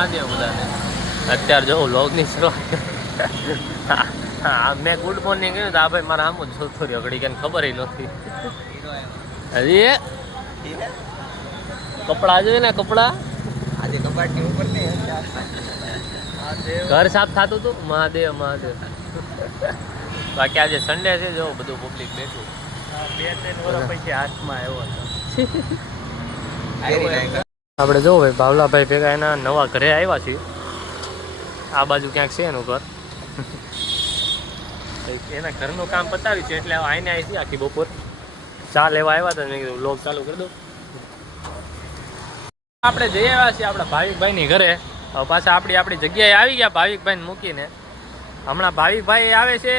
મહાદેવ બધાને. અત્યારે જો વ્લોગની શરૂઆત. મેં ગુડ મોર્નિંગ કહ્યું તો આ ભાઈ મારા આમ જ જોતો રહ્યો ઘડી કે ખબર નથી. હજી કપડા જોઈએ ને કપડા આજે કબાટની ઉપર ઘર સાફ થતું હતું. મહાદેવ મહાદેવ. બાકી આજે સન્ડે છે જો બધું પબ્લિક બેઠું. 2-3 વર્ષ પછી હાથમાં આવ્યો હતો. આપણે જો ભાઈ ભાવલાભાઈ ભેગા એના નવા ઘરે આવ્યા છીએ. આ બાજુ ક્યાંક છે એનું ઘર. એના ઘરનું કામ પતાવ્યું છે એટલે આઈને આવી હતી આખી બપોર. ચા લેવા આવ્યા હતા. મેં કીધું વ્લોગ ચાલુ કરી દઉં. આપણે જઈ આવ્યા છીએ આપણા ભાવિકભાઈની ઘરે. હવે પાછા આપણી જગ્યાએ આવી ગયા ભાવિકભાઈને મૂકીને. હમણાં ભાવિકભાઈ આવે છે,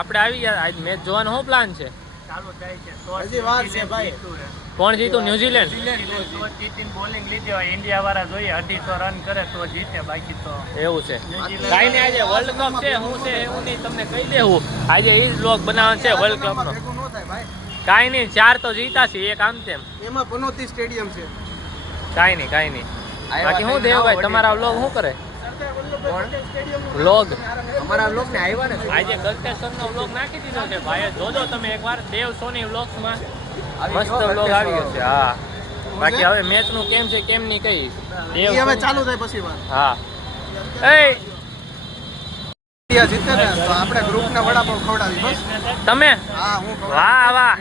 આપણે આવી ગયા. આજ મેચ જોવાનો શું પ્લાન છે? ચાલુ થાય છે. હજી વાર છે ભાઈ. કોણ જીતું? ન્યુઝીલેન્ડ. બોલિંગ લીધી હોય ઇન્ડિયા વાળા જોઈએ 250 રન કરે તો જીતે, બાકી તો એવું છે. કાંઈ નહીં, આજે વર્લ્ડ કપ છે. શું છે એવું નહીં તમને કહી દેવું. આજે એ જ બ્લોગ બનાવવાનો છે વર્લ્ડ કપનો. કાંઈ નહીં, 4 તો જીતા છે, એક આમ તેમ. એમાં પનોતી સ્ટેડિયમ છે. કાંઈ નહીં. બાકી શું દેવભાઈ તમારા વ્લોગ શું કરે? વ્લોગ અમારા વ્લોગ ને આવ્યા ને આજે ગલતેશ્વરનો વ્લોગ નાખી દીધો છે ભાઈ. જોજો તમે એકવાર દેવ સોની વ્લોગ્સમાં મસ્ત વ્લોગ આવી ગયો છે. હા, બાકી હવે મેચનું કેમ છે કેમ નહીં કઈ દેવ હવે ચાલુ થાય પછી વાત. હા, ઇન્ડિયા જીતે ને તો આપણે ગ્રુપને વડાપાવ ખવડાવી બસ. તમે હા હું વાહ વાહ.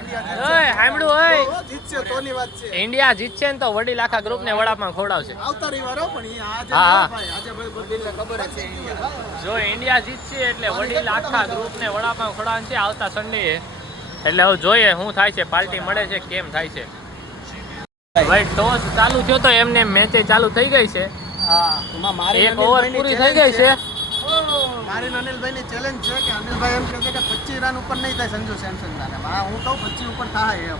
ઓય સાંભળ્યું ઓય, જીતશે તોની વાત છે. ઇન્ડિયા જીતશે ને તો વડીલ આખા ગ્રુપને વડાપાવ ખવડાવશે. આવતા રવિવારે પણ ઈ આજે હા. ભાઈ આજે બધાને ખબર જ છે ઇન્ડિયા. જો ઇન્ડિયા જીતશે એટલે વડીલ આખા ગ્રુપને વડાપાવ ખવડાવવાનું છે આવતા સન્ડે. એટલે હવે જોઈએ શું થાય છે, પાર્ટી મળે છે કેમ થાય છે. ભાઈ ટોસ ચાલુ થયો તો એમને મેચે ચાલુ થઈ ગઈ છે. હા, એમાં મારી એક ઓવર પૂરી થઈ ગઈ છે. મારી અનિલભાઈ ની ચેલેન્જ છે કે અનિલભાઈ એમ કહે છે કે 25 રન ઉપર નહીં થાય સંજુ સેમસંગ ના. હું કહું 25 ઉપર થાય એમ.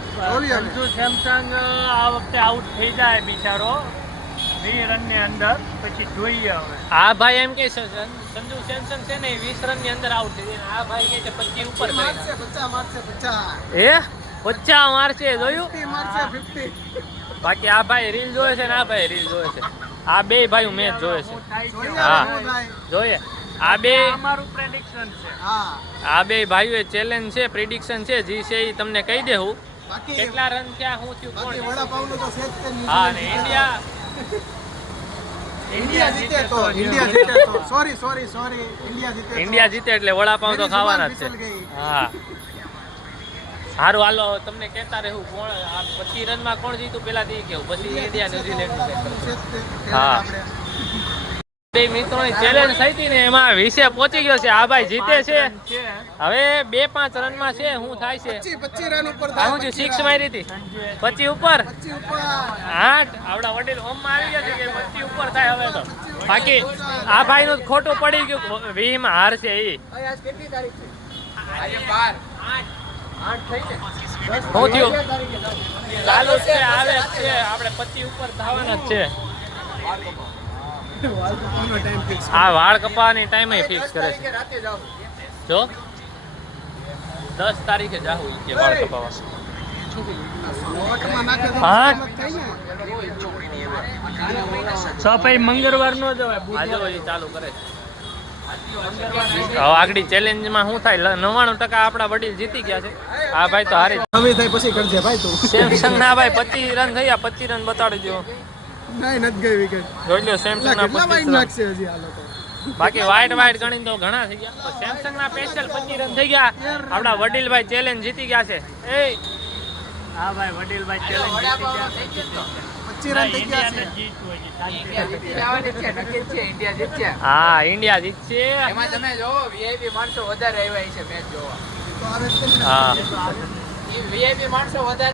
સંજુ સેમસંગ આ વખતે આઉટ થઈ જાય બિચારો 20 રનની અંદર. પછી જોઈએ હવે. આ ભાઈ એમ કે સંજુ સેમસંગ છે ને 20 રનની અંદર આઉટ થઈ જાય. આ ભાઈ કે 25 ઉપર મારશે 50 મારશે 50. એ 50 મારશે જોયું. 50 મારશે 50. બાકી આ ભાઈ રીલ જોવે છે ને આ ભાઈ રીલ જોવે છે. આ બે ભાઈઓ મેચ જોવે છે. હા જોઈએ. આ બે અમારું પ્રેડિક્શન છે. હા, આ બે ભાઈઓ ચેલેન્જ છે, પ્રેડિક્શન છે. જે છે એ તમને કહી દેવું. બાકી કેટલા રન થયા શું થયું કોણ. વડાપાવનું તો સેજ તે હા, ને ઇન્ડિયા જીતે તો ઇન્ડિયા જીતે તો સોરી ઇન્ડિયા જીતે એટલે વડાપાવ તો ખાવાના જ છે. હા, સારું હાલો તમને કહેતા રહેવું કોણ આ 25 રનમાં કોણ જીતું પેલા દી કેવું, પછી ઇન્ડિયા ન્યુઝીલેન્ડ. હા, બે મિત્રોની ચેલેન્જ થઈ હતી ને એમાં 20 પહોંચી ગયો છે. આ ભાઈ જીતે છે. હવે 2-5 રનમાં છે શું થાય છે. 25 રન ઉપર હું 6 મારી હતી 25 ઉપર 8 આવડા વડીલ હોમમાં આવી ગયા છે કે 25 ઉપર થાય હવે તો. બાકી આ ભાઈ નું ખોટું પડી ગયું 20 માં હારશે એ. કેટલી તારીખ છે? આજે 12 શું થયું ચાલુ છે આવે છે આપણે 25 ઉપર થવાના જ છે. આ વાળ કપાવાની ટાઈમ ફિક્સ કરે છે. જો 10 તારીખે જાવું કે વાળ કપાવા. હા સફાઈ મંગળવાર નો જવાય આજે ચાલુ કરે છે. હવે આગળ ચેલેન્જમાં શું થાય 99% આપણા વડીલ જીતી ગયા છે. આ ભાઈ તો હારી થાય પછી કરજે ભાઈ તું. સેમસંગ ના ભાઈ 25 રન થયા 25 રન બતાડી દો. નહીં નથી ગઈ વિકેટ. જોઈ લો સેમસંગ ના 25 નાખશે હજી આ લોકો. બાકી વાઇટ ગણી તો ઘણા થઈ ગયા. સેમસંગ ના સ્પેશિયલ 25 રન થઈ ગયા. આપણા વડીલભાઈ ચેલેન્જ જીતી ગયા છે. એ હા ભાઈ વડીલભાઈ ચેલેન્જ જીતી ગયા. 25 રન થઈ ગયા છે. હા ઇન્ડિયા જીતશે. એમાં તમે જોવો વીઆઈપી માણસો વધારે આવ્યા છે મેચ જોવા. હા વીઆઈપી માણસો વધારે.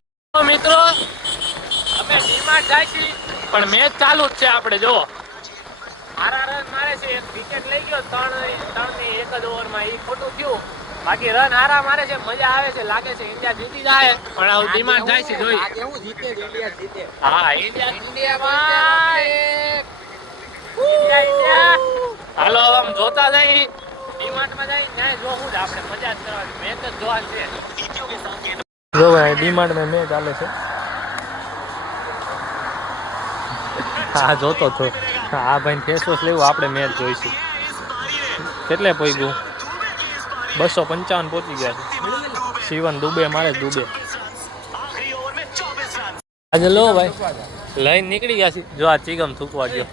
મિત્રો અમે ડીમાર્ટ જાય છે પણ મેચ ચાલુ જ છે. આપણે જો હારા રન મારે છે. એક વિકેટ લઈ ગયો 3 ની એક જ ઓવરમાં. એ ખોટું થયું. બાકી રન હારા મારે છે. મજા આવે છે. લાગે છે ઇન્ડિયા જીતી જાય પણ હવે ડીમાર્ટ જાય છે જોઈ. કેવું જીતે ઇન્ડિયા જીતે. હા ઇન્ડિયા હાલો આમ જોતા જઈ ડીમાર્ટમાં જાય ત્યાં જોવું જ આપણે મજા જ કરવાની. મેચ જ જોવાની છે. જો ભાઈ ડીમાર્ટમાં મેચ ચાલે છે. હા જોતો તો આ ભાઈ ફેસ વોશ લેવું આપણે મેચ જોઈશું કેટલે પહોંચ્યું 255 પહોંચી ગયા છે શિવન દુબે મારે દુબે આજે લો ભાઈ લઈને નીકળી ગયા છે જો આ ચીગમ થૂકવા ગયો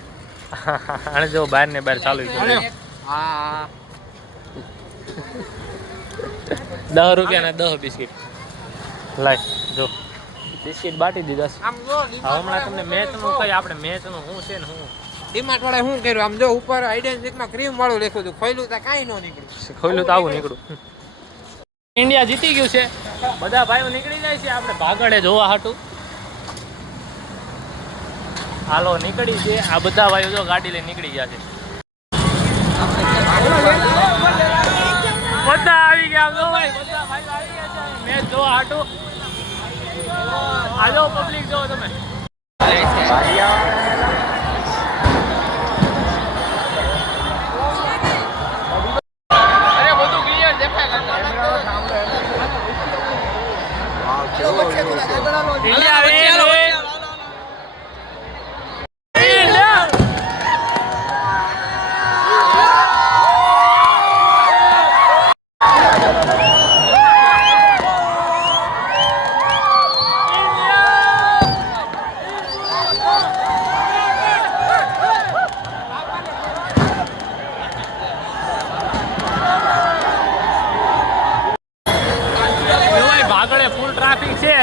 અને જો બહાર ને બહાર ચાલુ ગયો હા 10 રૂપિયા ને 10 બિસ્કિટ લાય જો બિસ્કિટ બાટી દીધા છે આમ જો હવે હમણાં તમને મેચનું કઈ આપણે મેચનું શું છે ને શું ડીમાર્ટ વાળા શું કર્યું આમ જો ઉપર આઈડેન્ટિટીમાં ક્રીમ વાળું લખ્યું હતું ખોલ્યું તો કાંઈ ન નીકળ્યું ખોલ્યું તો આવું નીકળું ઇન્ડિયા જીતી ગયું છે બધા ભાઈઓ નીકળી જાય છે આપણે ભાગડે જોવા હાટું હાલો નીકળી છે આ બધા ભાઈઓ જો ગાડી લઈને નીકળી ગયા છે બધા આવી ગયા જો ભાઈ બધા ભાઈઓ આવી ગયા છે મેચ જોવા હાટું હાલો પબ્લિક જો તમે અરે બધું ક્લિયર દેખાય ઇન્ડિયા ભાગડે ફૂલ ટ્રાફિક છે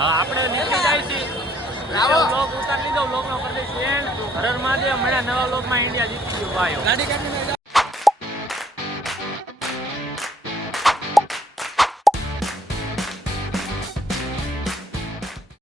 આપણે નીકળી જાય છે બ્લોગ ઉતાર લીધો બ્લોગનો કરી દઈશું એન્ડ હર હર મહાદેવ મળ્યા નવા બ્લોગમાં ઇન્ડિયા જીતી ગયું ભાઈઓ